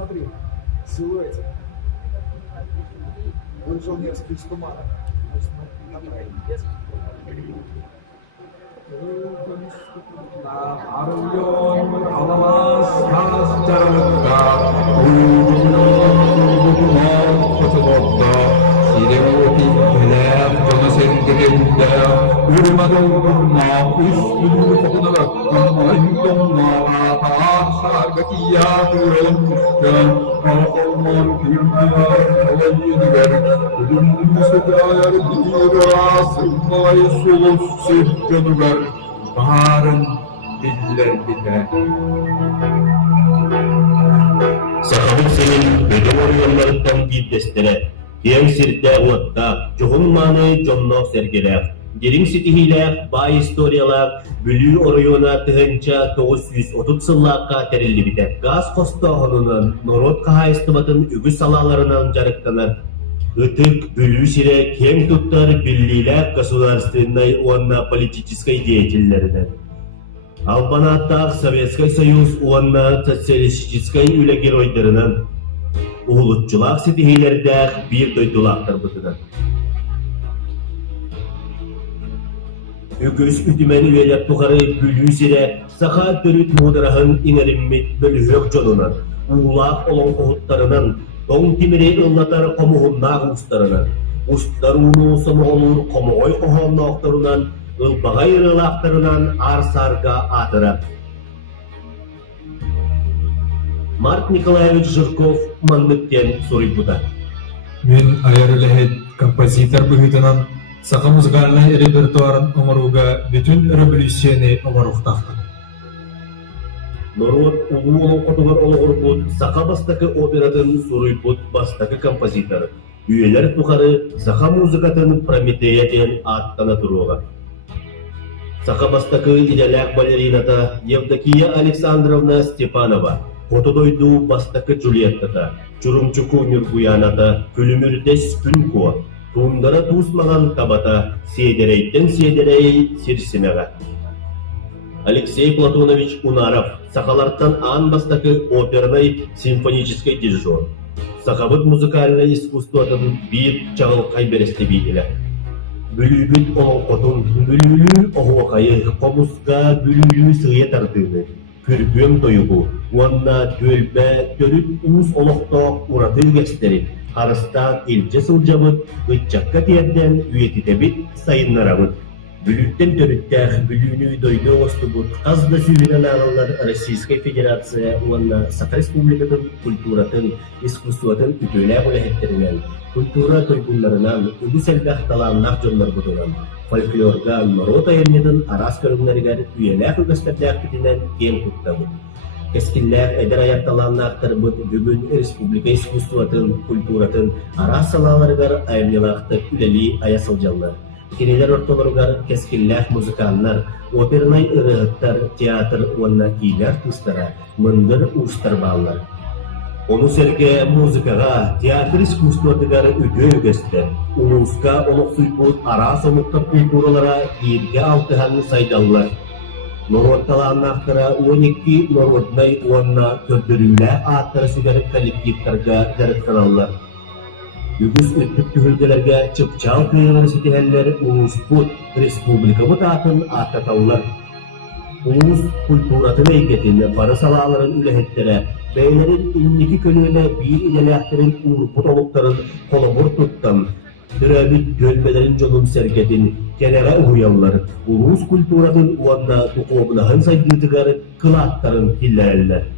Смотри, силуэте. Вышел несколько из тумана. Baharın diller biter. Sahabık senin bölüm oryanlarından bir destere. Diyen sirte uatta, çoğun manı jonno sergeler. Derin sitihiyle, bay istoriyalar, bölü oryona tıhınca 930 sıllıkka terilli biter. Gaz kostoğunun, norot kaha istimatın ügü salalarından jarıktanır. Ытык bölü sire kem tuttar birliler государственной уанна политической деятельлеринен. Албанаттах Советский Союз уанна социалистической үле геройдеринен. Улутчулак сетихилерде bir дойтулактар бутынан. Үгüs ütümen üyeler tukarı bölü sire saha törüt mudarahın inerimmet bölühök jonunan. Uğulak olan kohutlarının Тоң тимире ыллатар комугуннаа устарынан, устаруну самоолур комогой кохонноохторунан, ылбагай ырылаактарынан ар-сарга атырат. Марк Николаевич Жирков манныктен сурыйбута. Мен айарылыхет композитор быгытынан Саха музыкальный репертуарын оморуга бүтүн революцияны оморуктақты. Народ улуолон котугар олоғырбут, саха бастакы оператын суруйбут бастакы композитор. Үйелер тухары саха музыкатын Прометеяден аттана туруга. Саха бастакы иделяк балерината Евдокия Александровна Степанова, Котодойду бастакы Джульеттата, Чурумчуку Нюргуяната, Күлүмүрдес Күнко, Тундара тусмаган табата, Седерейттен седерей сирсимега. Алексей Платонович Унаров, сахаларттан ан бастакы оперный симфонический дирижер. Сахабыт музыкальное искусствотын бир чағыл бересте бейділі. Бүлүбүт олың қотын, бүлүлү оғуақайы, қомусқа бүлүлү сыя тартыны. Күркөм тойуғу, уанна төлбә, төрүт уыз олықтоқ уратыл кәстері. Қарыста елче сылжабыт, үтчаққа тиерден үйетітебіт сайыннарамыт. Бүлүттен төрүттәх бүлүүнү дойду остубут казда сүйренен аралар Российская Федерация уанна Саха Республикатын культуратын, искусстватын үтөлә бүләхеттеринен, культура тойгунларынан, үгүс әлбәх таланнақ жонлар бұдынан, фольклорга народ айырнетін арас көріңлерігер үйеләк үгістәрләк бітінен кен тұттабыд. Кескилләк әдір аятталаннақтар бұд бүгін республика искусстватын, культуратын арас салаларығар айырнелақты үләли аясылжалар. Кинелер ортолоргар кескилләк музыканнар, опернай ырыгыттар, театр, уанна кийлер тустара, мындыр устар баллар. Onu serge muzikaga, teatr искусствотыгар өтө өгестер. Улуска олық суйбут ара somukta культуралара киирге алтыханы сайдаллар. Норотталаннақтара 12 норотнай уанна көрдөрүлә аттары сүгәріп коллективтарга дәрітканаллар. Үгіз өттік түхілгелерге чыпчал күйелер сетихәллер Улуспут республика бұтатын аттатаулар. Улус культуратын әйкетін бары салаларын үләхеттері, бәйлерін үннекі көліне бір иделяқтырын урпут олықтарын қолабыр тұттан, түрәбіт гөлбелерін жолын сәргетін кәнәға ұғыялар. Улус культуратын уанна тұқобынағын сайдырдығары қылаттарын килләрілер.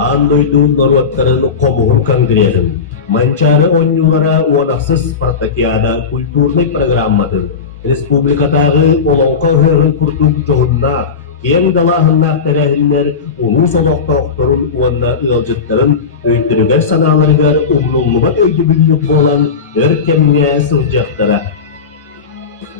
Андойду норваттарын қомуғын конгрегін. Манчары онюлара уанақсыз спартакиада культурный программатын. Республикатағы олонқа ғырын күртік жоғынна, кен далағыннақ тәрәхінлер улус олоқтауқтырын уанна ұялжыттарын өйттірігер саналарығар ұмнулуға өйдігінлік болан бір кемге сылжақтара.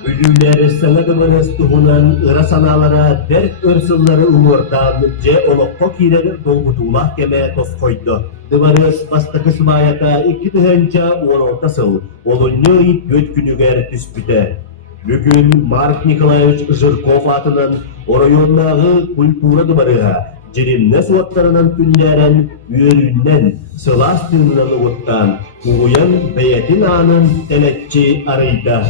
Үлілер саңадымырыз тұғынан ұра саналара дәрт өрсыллары ұмырдан же олоққа кейлер долғытулақ кеме тосқойды. Дыварыз бастықы сымаята 2 түхенча уаналтасыл, олынны ит өт күнігер түспіті. Бүгін Марк Николаевич Жирков атынан орайоннағы культура дыбарыға жеремне суаттарынан күндерін үйеріннен сылас тыңынан ұғыттан ұғыян бәйетін анын тәлетчі арыйда.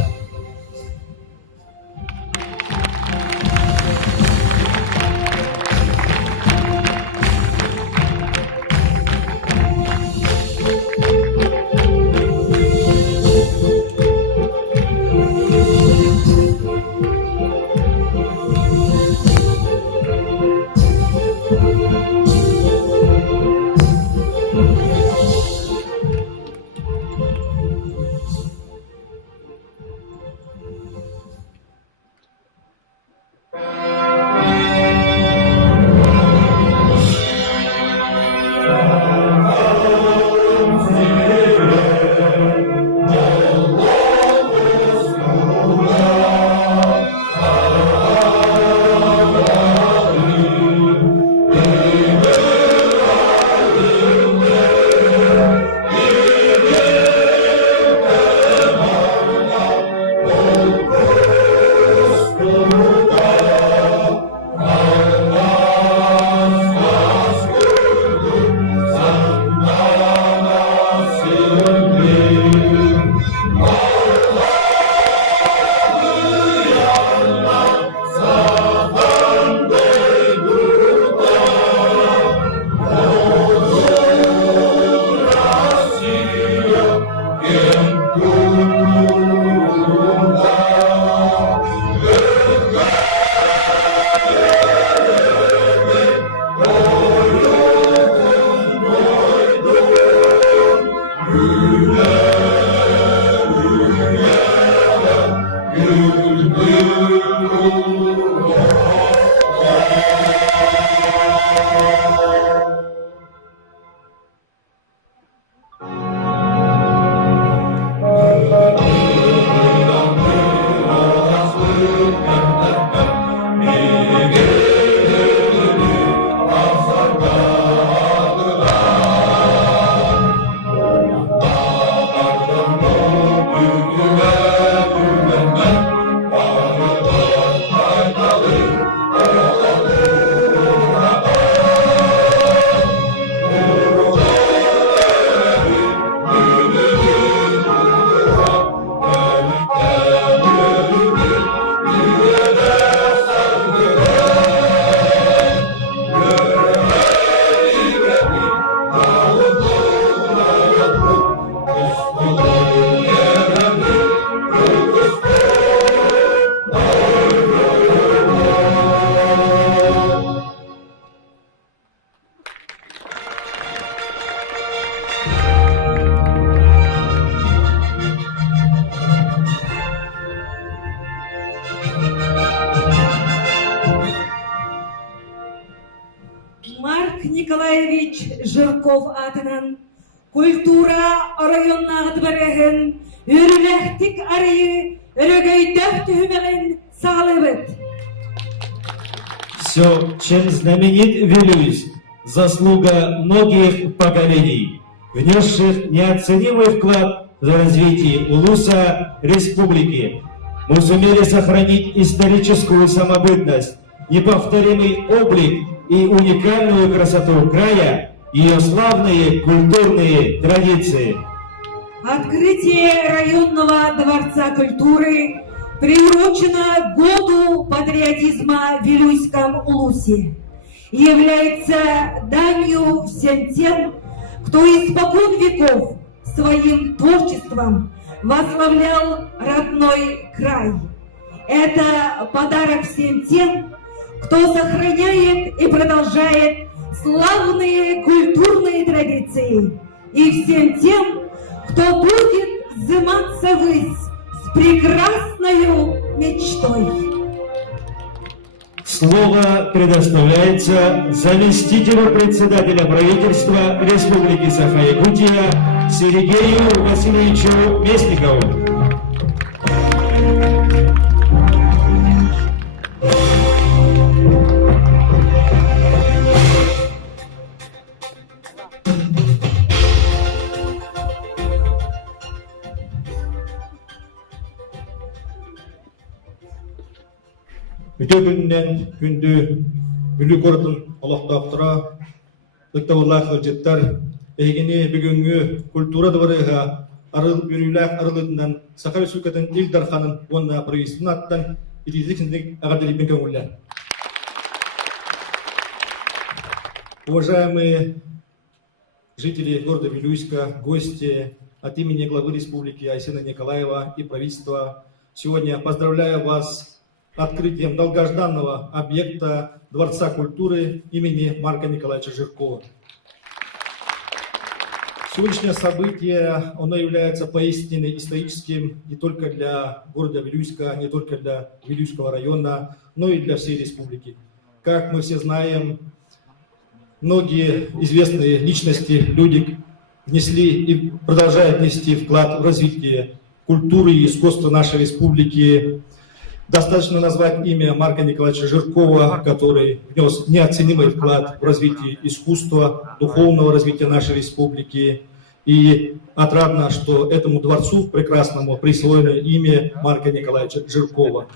Марк Николаевич Жирков атынан культура районна адбареген үрлехтик арıyı өрөгөйдөк түһүмеген саалыбыт. Все, чем знаменит Вилюйск, заслуга многих поколений, внесших неоценимый вклад в развитие Улуса Республики. Мы сумели сохранить историческую самобытность, неповторимый облик и уникальную красоту края, ее славные культурные традиции. Открытие районного дворца культуры приурочено году патриотизма в Вилюйском Улусе и является данью всем тем, кто испокон веков своим творчеством восславлял родной край. Это подарок всем тем, кто сохраняет и продолжает славные культурные традиции, и всем тем, кто будет взыматься ввысь с прекрасною мечтой. Слово предоставляется заместителю председателя правительства Республики Саха-Якутия Сергею Васильевичу Местникову. Үтө күннен күндү бүлү кордун олоқтақтыра, ыктабыллах ыржыттар, эгини бүгүнгү культура дыбарыга арыл үрүләк арылыдынан Саха Республикатын Илдарханын онна правительствен аттан идизликсиндик агардылипен көңүлләр. Уважаемые жители города Вилюйска, гости от имени главы республики Айсена Николаева и правительства, сегодня поздравляю вас открытием долгожданного объекта Дворца культуры имени Марка Николаевича Жиркова. Сегодняшнее событие, оно является поистине историческим не только для города Вилюйска, не только для Вилюйского района, но и для всей республики. Как мы все знаем, многие известные личности, люди внесли и продолжают внести вклад в развитие культуры и искусства нашей республики. Достаточно назвать имя Марка Николаевича Жиркова, который внес неоценимый вклад в развитие искусства, духовного развития нашей республики. И отрадно, что этому дворцу прекрасному присвоено имя Марка Николаевича Жиркова.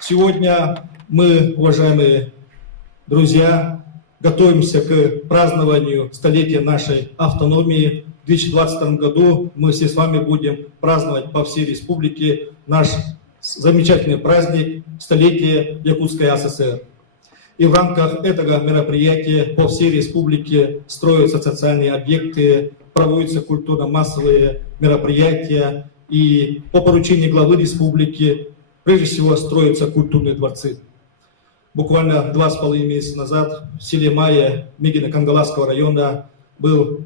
Сегодня мы, уважаемые друзья, готовимся к празднованию столетия нашей автономии. В 2022 году мы все с вами будем праздновать по всей республике наш замечательный праздник столетия Якутской АССР. И в рамках этого мероприятия по всей республике строятся социальные объекты, проводятся культурно-массовые мероприятия. И по поручению главы республики прежде всего строятся культурные дворцы. Буквально 2,5 месяца назад в селе Майя Мегино-Кангаласского района был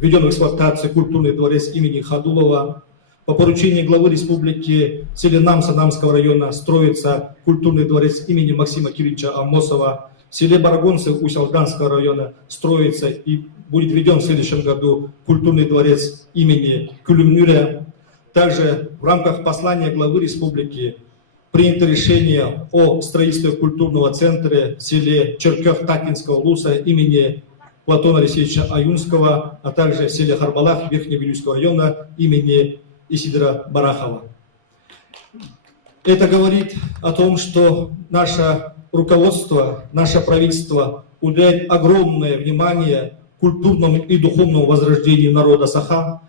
введен в эксплуатацию культурный дворец имени Хадулова. по поручению главы республики в селе Намса района строится культурный дворец имени Максима Кирилловича Амосова. В селе Баргонцы Усть-Алданского района строится и будет введен в следующем году культурный дворец имени Кюлюмнюря. Также в рамках послания главы республики принято решение о строительстве культурного центра в селе Черкёв-Такинского улуса имени Платона Алексеевича Аюнского, а также в селе Харбалах Верхневилюйского района имени Исидора Барахова. Это говорит о том, что наше руководство, наше правительство уделяет огромное внимание культурному и духовному возрождению народа Саха,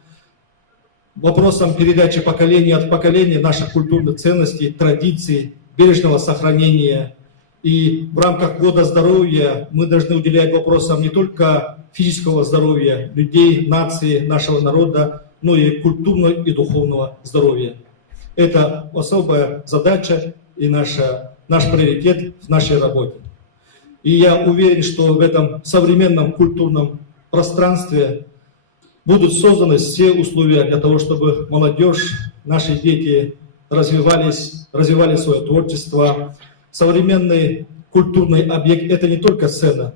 вопросам передачи поколения от поколения наших культурных ценностей, традиций, бережного сохранения. И в рамках года здоровья мы должны уделять вопросам не только физического здоровья людей, нации, нашего народа, но и культурного и духовного здоровья. Это особая задача и наш приоритет в нашей работе. И я уверен, что в этом современном культурном пространстве будут созданы все условия для того, чтобы молодежь, наши дети развивали свое творчество. Современный культурный объект – это не только сцена,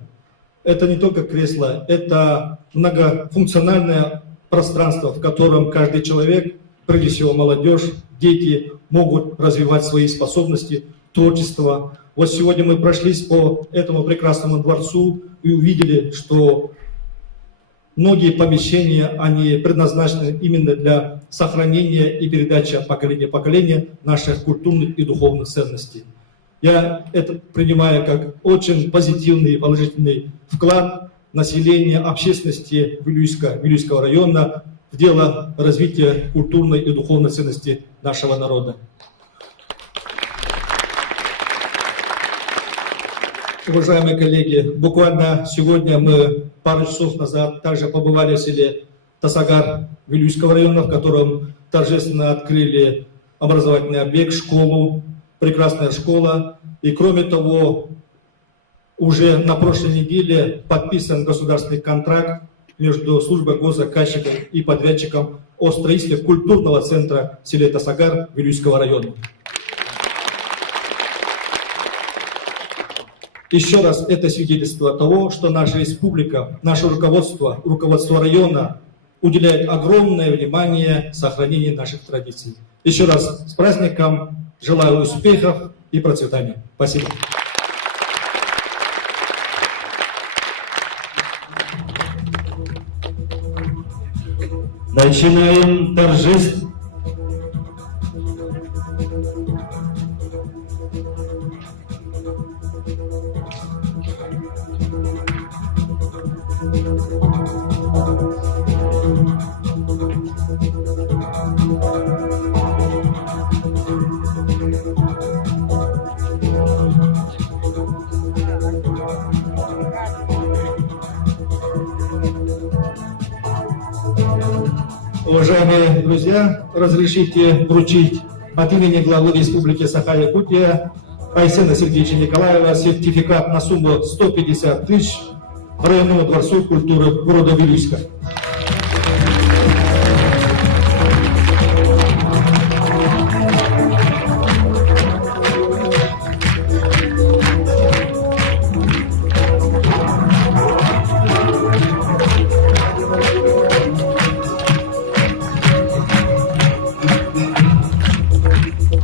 это не только кресло, это многофункциональное пространство, в котором каждый человек, прежде всего молодежь, дети могут развивать свои способности, творчество. Вот сегодня мы прошлись по этому прекрасному дворцу и увидели, что многие помещения, они предназначены именно для сохранения и передачи от поколения к поколению наших культурных и духовных ценностей. Я это принимаю как очень позитивный и положительный вклад населения, общественности Вилюйского района в дело развития культурной и духовной ценности нашего народа. Уважаемые коллеги, буквально сегодня мы пару часов назад также побывали в селе Тасагар Вилюйского района, в котором торжественно открыли образовательный объект, школу, прекрасная школа. И кроме того, уже на прошлой неделе подписан государственный контракт между службой госзаказчиком и подрядчиком о строительстве культурного центра в селе Тасагар Вилюйского района. Еще раз, это свидетельство того, что наша республика, наше руководство района уделяет огромное внимание сохранению наших традиций. Еще раз с праздником, желаю успехов и процветания. Спасибо. Начинаем торжество. Уважаемые друзья, разрешите вручить от имени главы Республики Саха-Якутия Айсена Сергеевича Николаева сертификат на сумму 150 тысяч районному дворцу культуры города Вилюйска.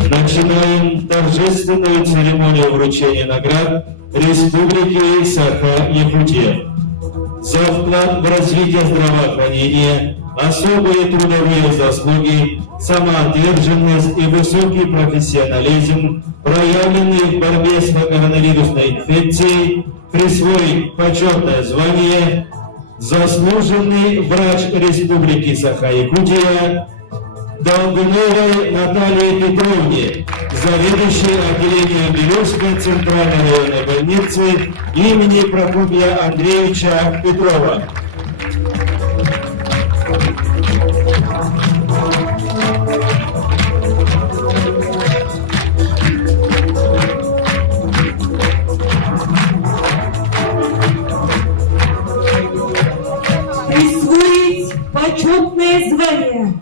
Начинаем торжественную церемонию вручения наград Республики Саха-Якутия за вклад в развитие здравоохранения, особые трудовые заслуги, самоотверженность и высокий профессионализм, проявленный в борьбе с коронавирусной инфекцией, присвоить почетное звание заслуженный врач Республики Саха-Якутия Долгуновой Наталье Петровне, заведующей отделением Вилюйской центральной районной больницы имени Прокопия Андреевича Петрова. Присвоить почетное звание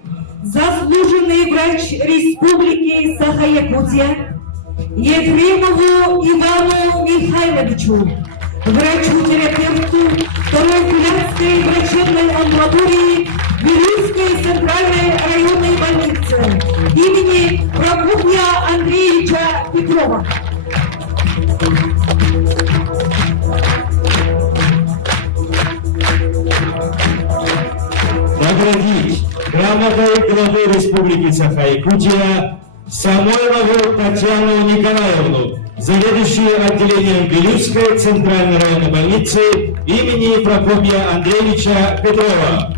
заслуженный главный врач Республики Саха-Якутия, Ефремову Ивану Михайловичу, врачу-терапевту второй филиальской врачебной амбулатории Вилюйской центральной районной больницы имени Прокопия Андреевича Петрова. Наградить грамотой главы Республики Саха-Якутия Самойлову Татьяну Николаевну, заведующую отделением Вилюйской центральной районной больницы имени Прокопия Андреевича Петрова.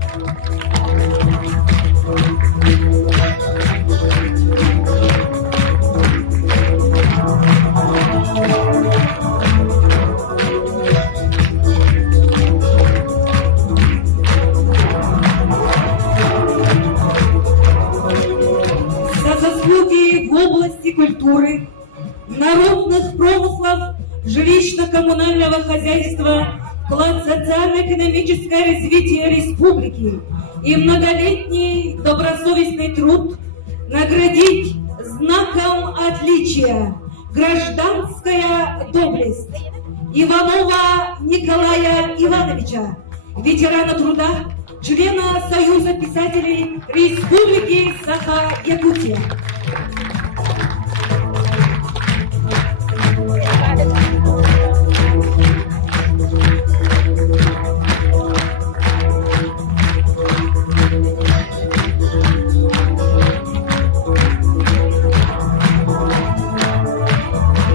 В области культуры, народных промыслов, жилищно-коммунального хозяйства, вклад в социально-экономическое развитие республики и многолетний добросовестный труд наградить знаком отличия «Гражданская доблесть» Иванова Николая Ивановича, ветерана труда, члена Союза писателей Республики Саха-Якутия.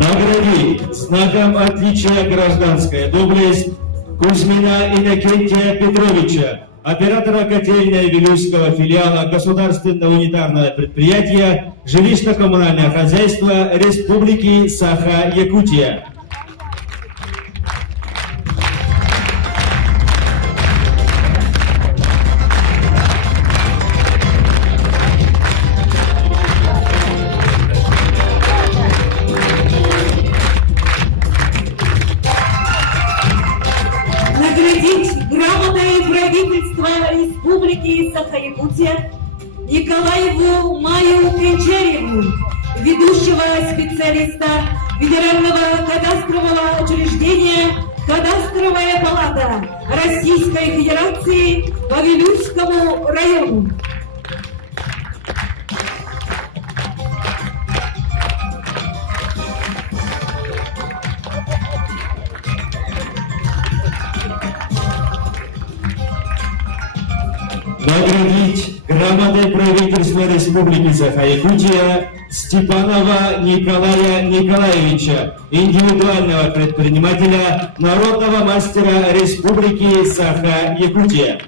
Наградить знаком отличия «Гражданская доблесть» Кузьмина Иннокентия Петровича, оператора котельной Вилюйского филиала Государственного унитарного предприятия жилищно-коммунальное хозяйство Республики Саха-Якутия. Республики Саха-Якутия Николаеву Маю Кринчареву, ведущего специалиста Федерального кадастрового учреждения «Кадастровая палата» Российской Федерации по Вилюйскому району. Наградить грамотой правительства Республики Саха-Якутия Степанова Николая Николаевича, индивидуального предпринимателя, народного мастера Республики Саха-Якутия.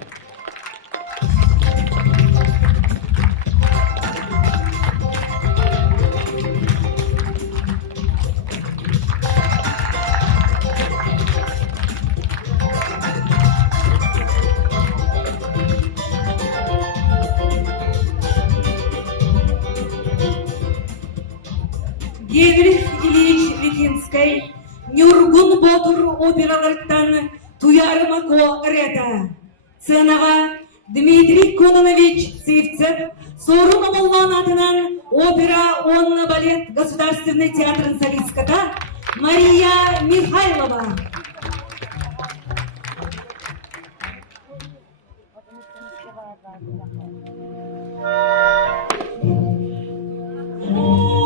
Генрих Ильич Литинский, Нюргун Ботур операларттан Туярмако Рета, Ценова Дмитрий Кононович Цивцев, Сорун Моллан атынан опера он балет Государственный театр солистката Мария Михайлова. Oh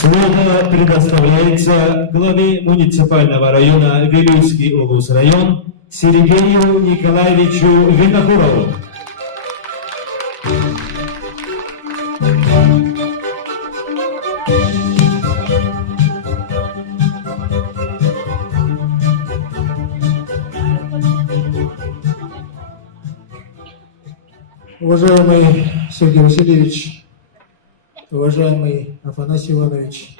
Слово предоставляется главе муниципального района Вилюйский улус-район Сергею Николаевичу Винокурову. Уважаемый Сергей Васильевич, уважаемый Афанасий Иванович,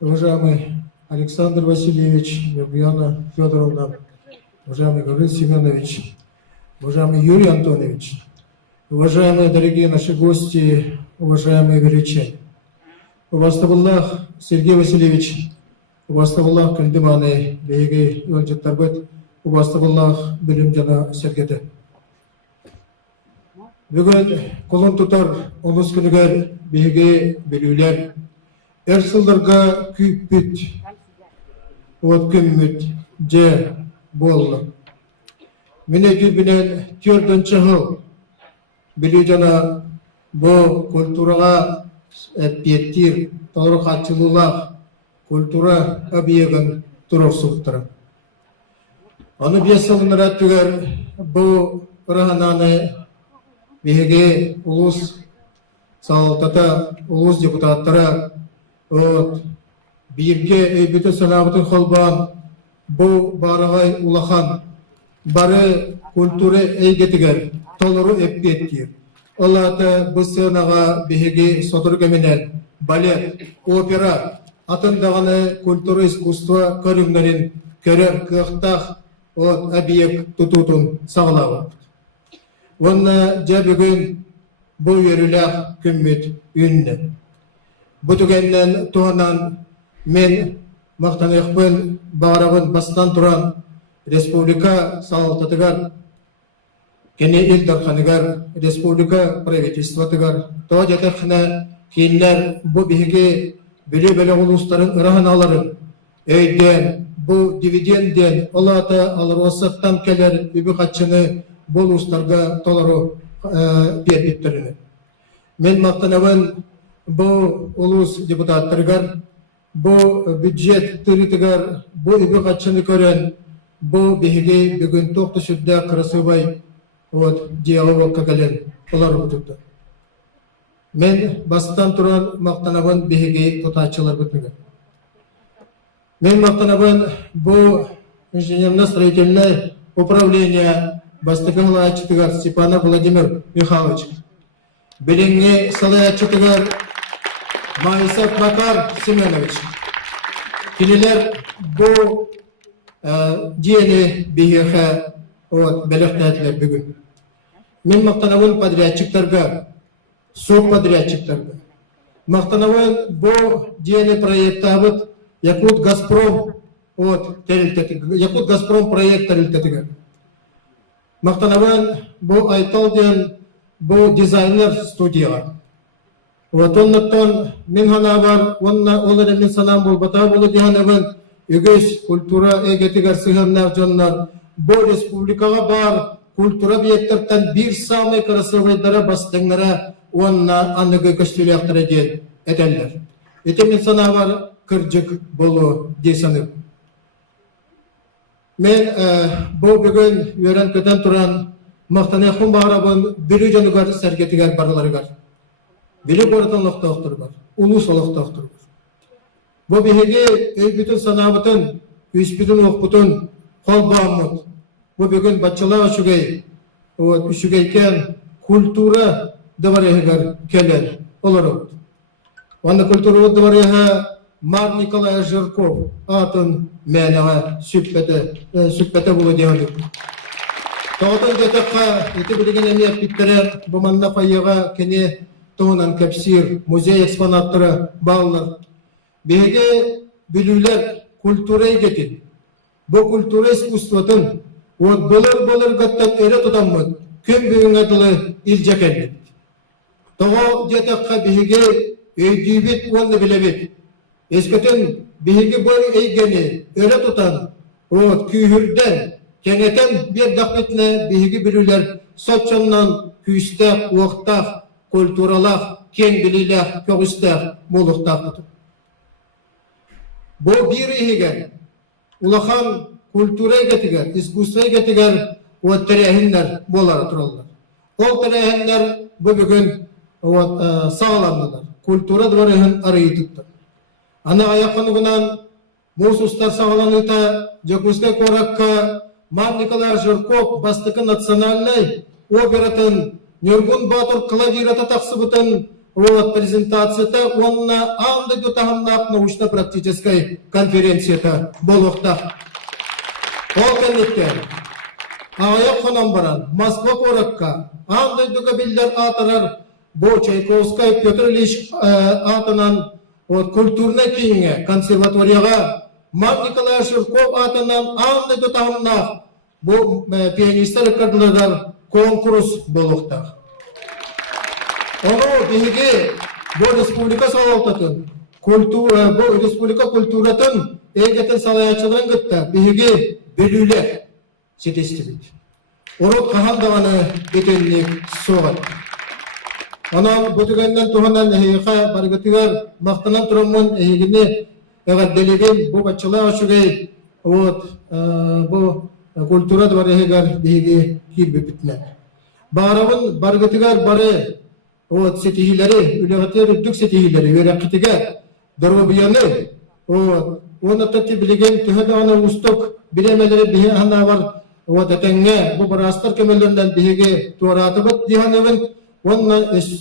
уважаемый Александр Васильевич, Евгения Федоровна, уважаемый Гаврил Семенович, уважаемый Юрий Антонович, уважаемые дорогие наши гости, уважаемые вилючане. Убастабуллах Сергей Васильевич, убастабуллах Кандиманы, Бейгей Иванчаттарбет, убастабуллах Билимджана Сергеде. Бүгін қолын тұтар ұлыс күнігер бейге білулер, әрсылдарға күйіп бүт, от күмміт, же болы. Мене күбінен түрдің чығыл, білу жана бұл культураға әппеттір, толыры қатшылылақ, культура әбиегін тұрық сұқтыры. Оны бесілін рәттігер бұл ұрағананы Беге улус салтата улус депутаттары от бирге өйбөтө санабытын холбан бу барагай улахан бары культура эйгетигер толору эппеттир. Олата бысынага беге содырга менен балет, опера атындаганы культура искусство көрүмнөрүн көрөр кыктах от объект тутутун сагалабы. Онна жабыгын бу өріләк күммет үнні. Бұтыгеннен туғанан мен мақтанықпын бағарағын бастан тұран республика салтатыгар, кене илдарханыгар, республика правительствотыгар, тоға жетақына кейінлер бұ бейге біле-біле ұлыстарын ұрағаналарын өйден, бұ дивиденден олата алыр осаттан келер үбі қатшыны бұл ұстарға толыру бербеттеріні. Мен мақтанабын бұл ұлыс депутаттырғар, бұл бюджет түрітігар, бұл үбі қатшыны көрен, бұл бейге бүгін тоқты сүрді қырысыбай диалог кәкәлен олар бұтықты. Мен бастан тұран мақтанабын бейге тұтатшылар бұтыға. Мен мақтанабын бұл инженерно-строительное управление Бастыгылачытыгар Степанов Владимир Михайлович. Беленге салаячытыгар Майсак Макар Семенович. Келелер бұл диені бейхе бәліқтәтілер бүгін. Мен мақтанауын подрядчиктарға, соқ подрядчиктарға. Мақтанауын бұл диені проекттабыт Якут Газпром проект тәрілтетігер. Мақтанабын бұл айталден бұл дизайнер студияға. Оннаттан мен ғана бар, олар мен санам бұл бата болы дегенебін үгіз культура егетігер сығырнақ жонлар. Бұл республикаға бар культура бейектерден бір самый красивайдары бастыңлары онна анығы көстіліяқтыры ден әдәлдер. Еті мен сана бар кіржік болу дейсанып. Мен бұл бүгін өрен көтен тұран мақтанайқын бағарабын білі жанығар сәргетігер барларығар. Білі қорытын лықтауқтыр бар, ұлыс олықтауқтыр бар. Бұл бігеге өйбітін санабытын, өспітін оқпытын қол бағымыд. Бұл бүгін батчыла үшігейкен культура дұварығығар келер олар өд. Онда культура өд дұварығы Мар Николай Жирков атын мәнеға сүппеті болу дейілік. Тоғытын детаққа еті білген әмет біттірі бұманна қайыға кене тоғынан кәпсір, музей экспонаттыры бағылыр. Беге білулер культура егетін. Бұл культура искусствотын бұлыр ғаттан өрі тұтамын күн бүгін әділі илжекәлік. Тоғы детаққа беге өйдейбет оны білебет. Ескөтін бейгі бой әйгені өрі тұтан, күйірден, кәнетен бір дақпетіне бейгі білулер сотчаннан күйістәк, уақтақ, культуралақ, кен біліләк, көгістәк, молықтақ тұтып. Бу бирихигер, улахан культурай гетигер, искусствай гетигер, вот терехиннер болар тураллар. Ол терехиннер бу бүгүн вот сагаламдылар. Культура дворыгын арыйтыптыр. Аны аяқынығынан Мусустар сагаланыта Жакускай коракка Ман Николай Жирков бастыкы национальный оператын Нюргун Батур клавирата тақсыбытын вот презентацията онна анды дутахамнақ научно-практической конференцията болуқта. Ол кәнеттен аяқ қонан баран Москва коракка анды дугабиллер атырар Бо Чайковскай Петр Ильич атынан от культурный кинге консерваторияға Ман Николай Жирков атынан анды дутахамнақ бу пианистер кардылыдар конкурс болуқта. Onu bihi bu Respublika sağoltatın, bu Respublika kulturatın egetin salayatçılığın gıtta bihi bölüler setestivit. Onu kahan davanı etenlik soğat. Ona bu tügenden tuhandan ehiyaka bargıtıgar maqtanan turumun ehigini eğer delegen bu batçılığa aşıgay bu kulturat var ehigar bihi kirbi bitne. Bağırımın bargıtıgar barı вот сетихилери, улегатери дук сетихилери, веракитига, дорвабияны, вот, он атати билеген тюхадана усток, билемелери бихе анавар, вот этенге, бу барастар кемелерден бихеге туаратыбыт диханевен, он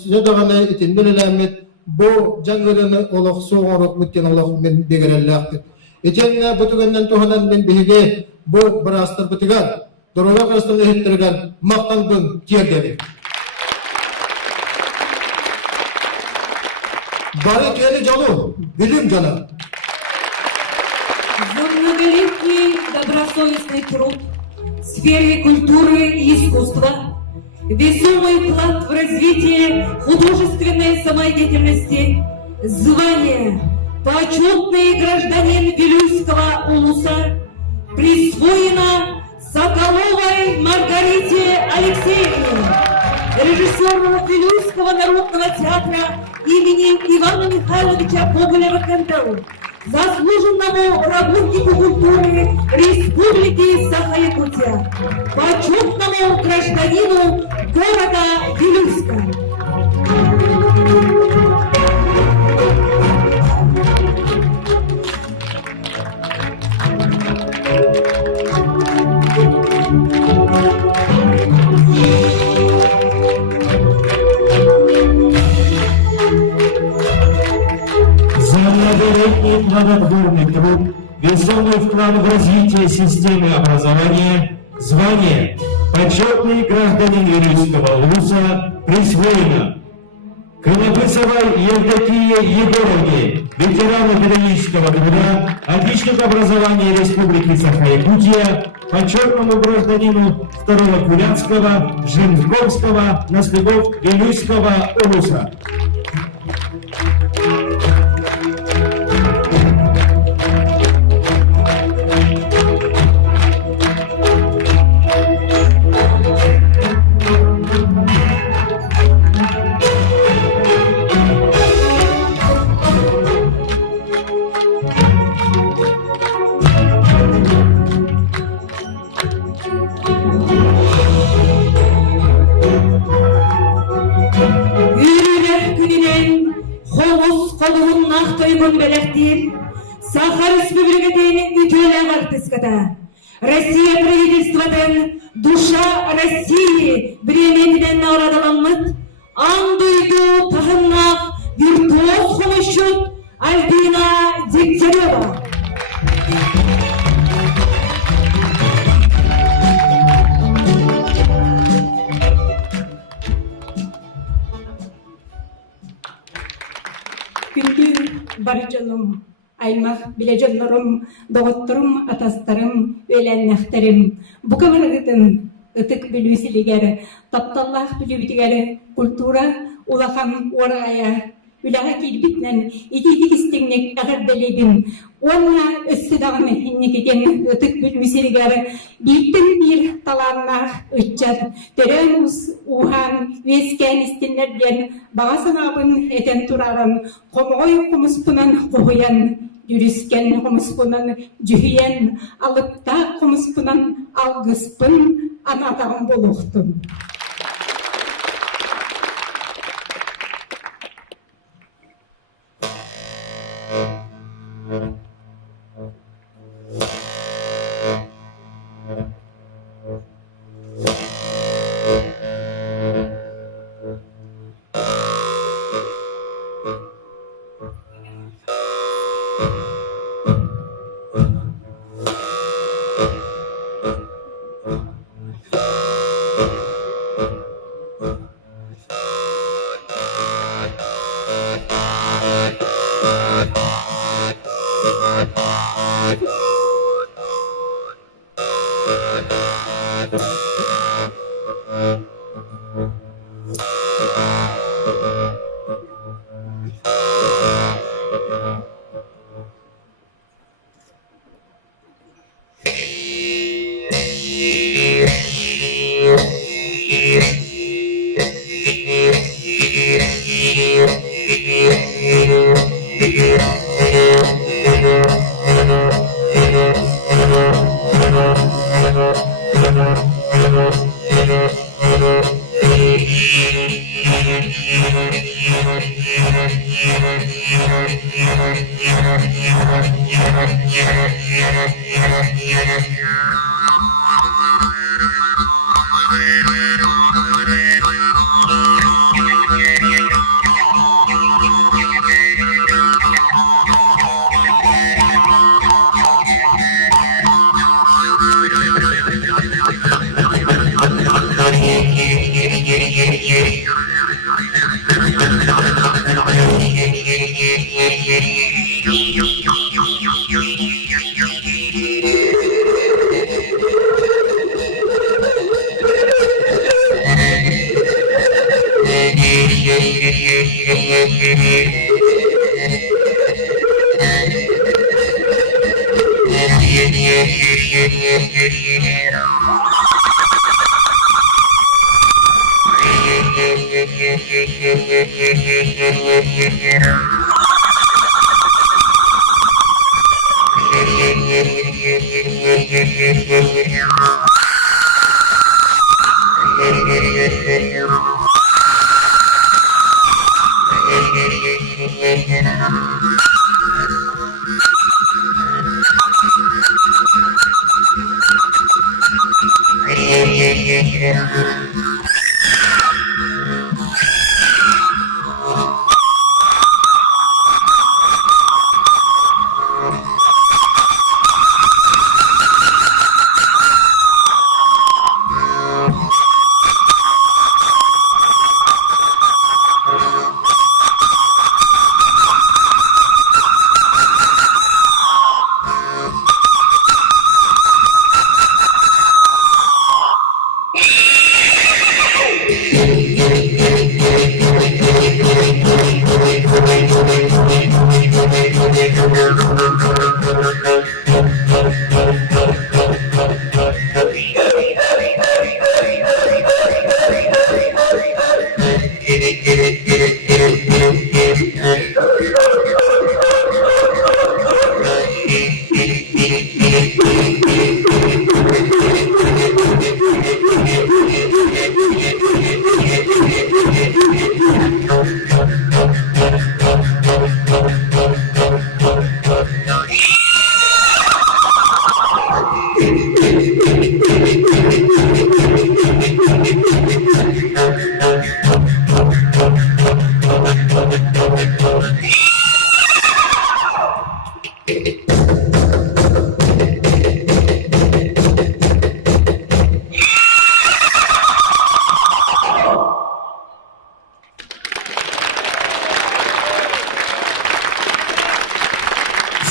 жадагана итиннелемет, бу жангырыны олох соғорок муттен олох мен бегереллахтык. Этенге бутугеннен туханан мен бихеге, бу барастар бутигар, дорвабак астаны хеттергар, мақтандың тиердери. Бары кені жалу, билим жана. За многолетний добросовестный труд в сфере культуры и искусства, весомый вклад в развитие художественной самодеятельности, звание «Почетный гражданин Вилюйского улуса» присвоено Соколовой Маргарите Алексеевне, режиссеру Вилюйского народного театра имени Ивана Михайловича Гоголева-Кандалу, заслуженному работнику культуры Республики Саха-Якутия, почетному гражданину города Вилюйска. Многолетний плодотворный труд, весомый вклад в развитие системы образования, звание «Почетный гражданин Вилюйского улуса» присвоено Конопысовой Евдокии Егоровне, ветерану педагогического труда, отличник образования Республики Саха-Якутия, почетному гражданину второго Кулянского, Жемковского, наследов Вилюйского улуса. Саха Республикатын үтөлі артыската. Россия правительствотын душа России бременден аурадаланмыт, андойду тахыннақ виртуоз хомышут Альбина Дегтярева. Күндү баржаным, аймақ билежонлорум, доғыттырым, атастарым, өйләннәхтәрім. Бұқа барадытын ытык білуісілігері, тапталлах білуітігері, культура, улахан орағая, үләға келбітнен, икейдік істігнек ағырдалебін. Онна өссі дағымы хиннекетен ытык білуісілігері, биттің бір таларнақ үтчат, төрен ухан, вескен істінлерден, бағасын абын әтен тұрарын, қомғой құмыспынан қоғыян, Юрискен хомуспунан жүхиен, алыпта хомуспунан алгыспын анатағын болуқтын.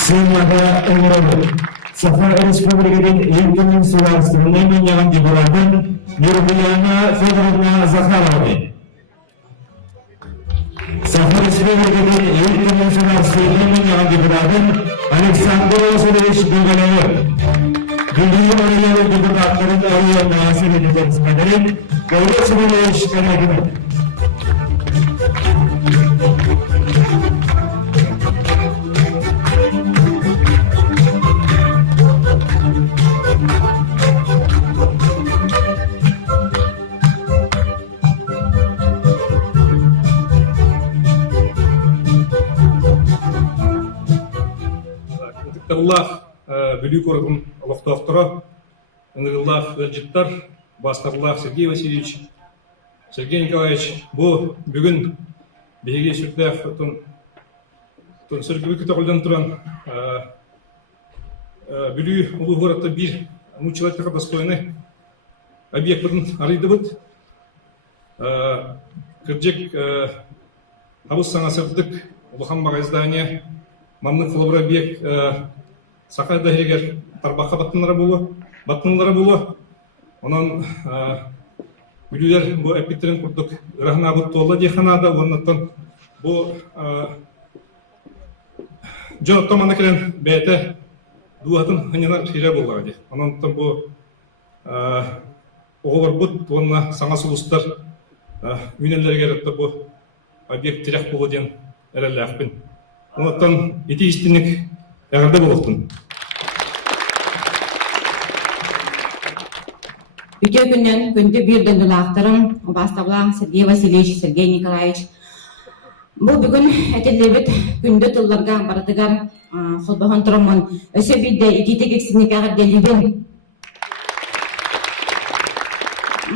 Сыймага Европа. Саха Республикадын эркинин субарыстыгына менен депутатын Нурмияна Федоровна Захарова. Саха Республикадын эркинин субарыстыгына менен депутатын Александр Васильевич Гугалев. Гүлдүү Марияны депутаттарын арыяна асырын кадерин Гаурец Валерьевич Канагин. Ынырыллах бүлі көргім ұлықтақтыра, ынырыллах өлжіттар, бастарлах Сергей Васильевич, Сергей Николаевич, бұл бүгін беге сүрдәқ тұн сүргібі күті қолдан тұран бүлі ұлы ғыраты бір мучилаттыға достойны объект бұдың арыйды бұд. Кірджек Абыз саңасырдық ұлыған мағаздания мамның қылыбыр объект Сақай дәрегер тарбаққа баттынлары болу. Онан бүлілер бұл әппеттерін құрдық ұрағына бұд толы дейханада, оннаттан бұл жон оттаманы келен бәйті дуатын ғынена шире болуға де. Оннаттан бұл оғылар бұд, онына саңа сұлыстар үйнелерге рәтті бұл объект терек болу ден әрәлі ақпен. Оннаттан еті істінік әғірді болуқтын. Үте күннен күнді бірден дұлақтырым, бастабылаң Сергей Васильевич, Сергей Николаевич. Бұл бүгін әтелебет күнді тұлларға барадығар қолбаған тұрымын. Өсе бірді икетек ексінік әғір делебен.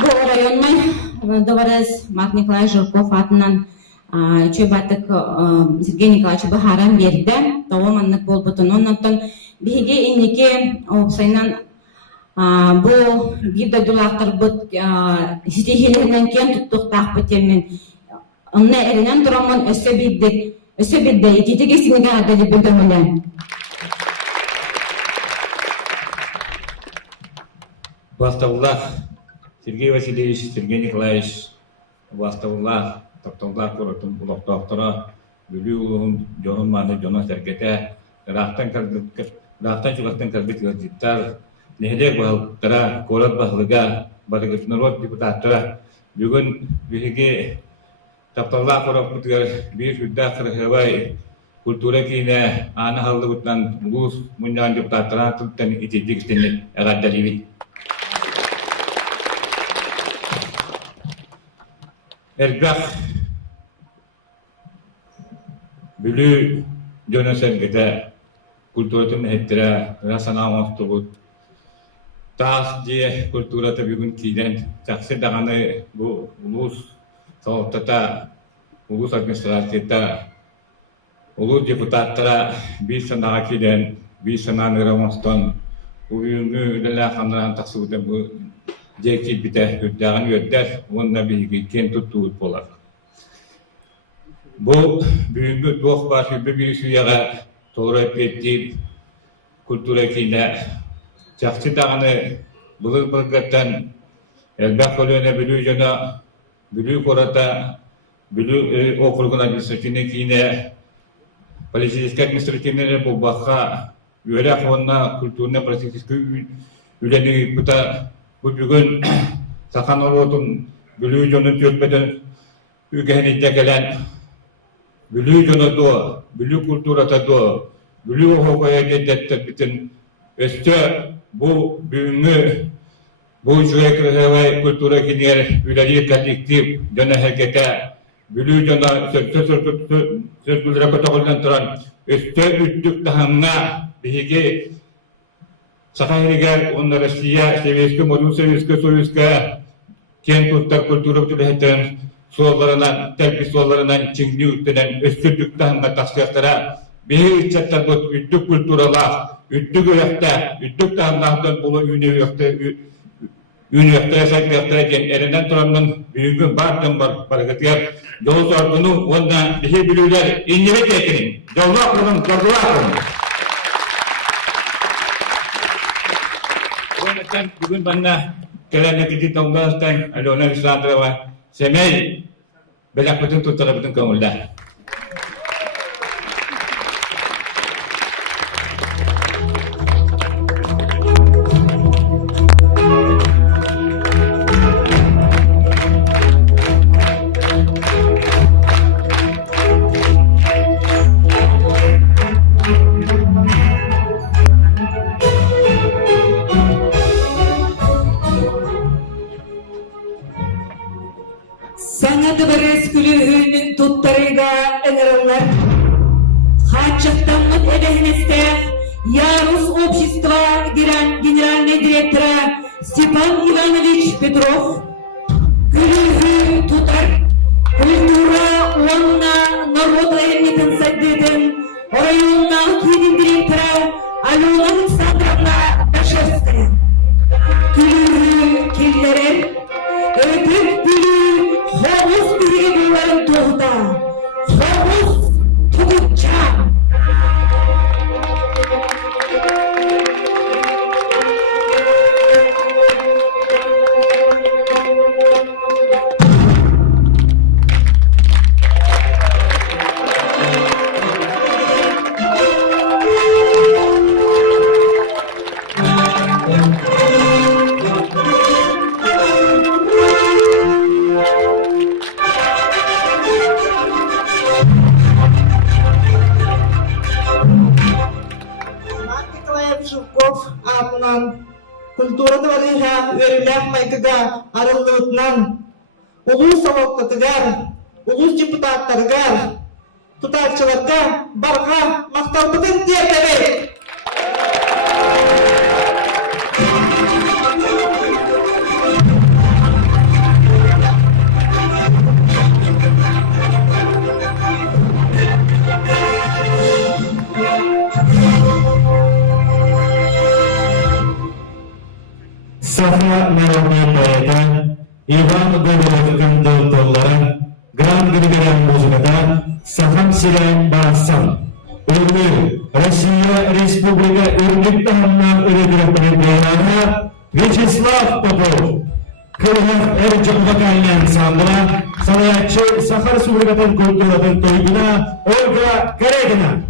Бұл районмай Доварез Марк Николай Жирков атынан чөбаттық Сергей Николаевич бұхаран берді. Тауыманнық бол бұтын. Оннаттан біге инеке опсайнан бұл бірді дұлақтыр бұд стихилерінен кен тұттықтақ бұтермен. Онна әрінен тұрамын өсі бірді икетек ексінік әғір делебен тұрмын. Бастаулах Сергей Васильевич, Сергей Николаевич, бастаулах тоқтаулах көрітім ұлықтақтыра, бүлі ұлығын жоғын маны жоны сәркеті, рақтан жүғақтан кәрбет ғадеттар, нехелер бағылықтыра, көрат бағылыға, барығытынырот депутаттыра, бүгін бүхеге тоқтаулах көріп бұтығар бір жүдді қырғывай культура кейіне аны халды бұтынан ұлыс мұндан депутаттыра тұттан етедік істенет әғаддар ебет. Ergah bülü dönesen gede kulturatın hettire rasana monstuğut tas diye kulturata bugün kiden çaksı dağını bu ulus sağlıkta ulus administrasyonda ulus deputatlara bir sanağa kiden bir sanağı ramastan bugün öyle kanıran taksıbıda bu Jeki bite hüddağın yödder, onunla bir ken tuttuğut bolar. Bu büyüngü doğuk başı bir suyağa doğru ettiği kultura kine çakçı dağını bılgıttan elbak koluyana bülü jona, bülü korata, bülü okulgun administrasyonu kine polisiyeska administrasyonları bu bakha yörek onunla kulturuna prasikiski üleni kuta bu bugün sakan olutun bülü jonu tüyötmeden ülkehenide gelen bülü jonu do, bülü kulturata do, bülü ohokoya dedettir bitin östü bu büyüngü bu şürekli kultura kiner üleli kolektif jona herkete bülü jona sörgülere kotokuldan turan östü üttük dahanga bihigi Sakayrigar, on Rusya, Sovyetski, Modun Sovyetska, ken tuttar kultura tüleheten soğlarından, terbi soğlarından çingni üttenen östürlükten tasdiklara bir çattan tut üttük kulturalar, üttük öykte, üttük tahanlardan bulu üniversite yasaklıyakta eden erinden turanın büyüğün bardan bargatıyar yol sorduğunu ondan bihi bilüler incelik ekinin, yollar kurun, zorlular kurun. Bugün bana kelene gidi tonggastan Alona Visandra wa semai belak betul tutara betul kamulda. Sanatı beres külühünün tuttarıyla ınırırlar. Haçıktanlık edehneste Ярус общества генеральный директора Степан Иванович Петров, Күлүгү Тутар, культура онна народ аяметін саддетін, районна кеден директора Алена Александровна Дашевская, Күлүгү келлері, өтіп білі хоғыз бірге боларын тоғыта, хоғыз тұғытча. Культура дворыга өріләк майкыга арыллығытынан улус салоқтатыгар, улус депутаттаргар, тұтатшыларға барға мақталбытын дертебе. Саха народный поэта Иван Гоголев кандылтылары Гран Григорян музыкада Сахам Сирен Барасан Үрлер Россия Республика Үрлік тағымнан үрегіріп Вячеслав Попов Кыргыз Эрчик вокальный ансамбля Салаятчы Саха Республикатын культуратын тойбина Ольга Карегина.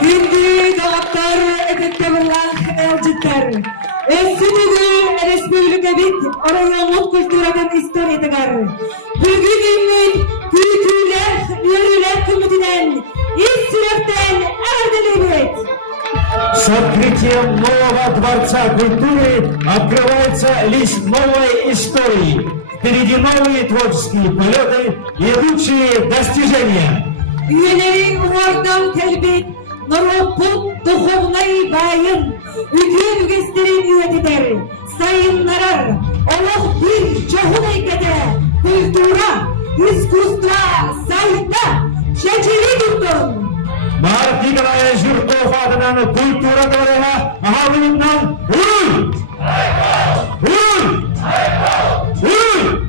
Күнді дağıtlar edettevillah elcitler. Össünügü Respublika bit orayonluk kulturanın istoriyetigar. Bugün ümit kültürler, yörüler kümütüden, İstiraften erdilibet. С открытием нового Дворца культуры открывается лист новой истории. Впереди новые творческие полеты и лучшие достижения. Üyeleri uğurdan telbit, Noroput Duhovnay Bayın, Ülkü Ügestirin üyetidir, sayınlarar, Allah bir çoğun eykede, kultura, искусства, sayında, şeceri tuttun. Марк Николаевич Жирков adından культура говоря, ağabeyimden vurun! Vurun! Vurun!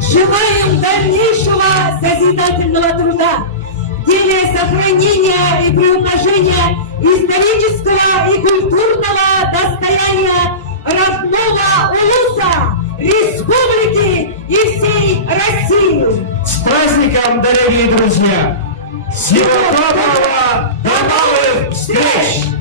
Желаем дальнейшего созидательного труда, деле сохранения и приумножения исторического и культурного достояния родного улуса, республики и всей России. С праздником, дорогие друзья! Всего доброго! До новых встреч!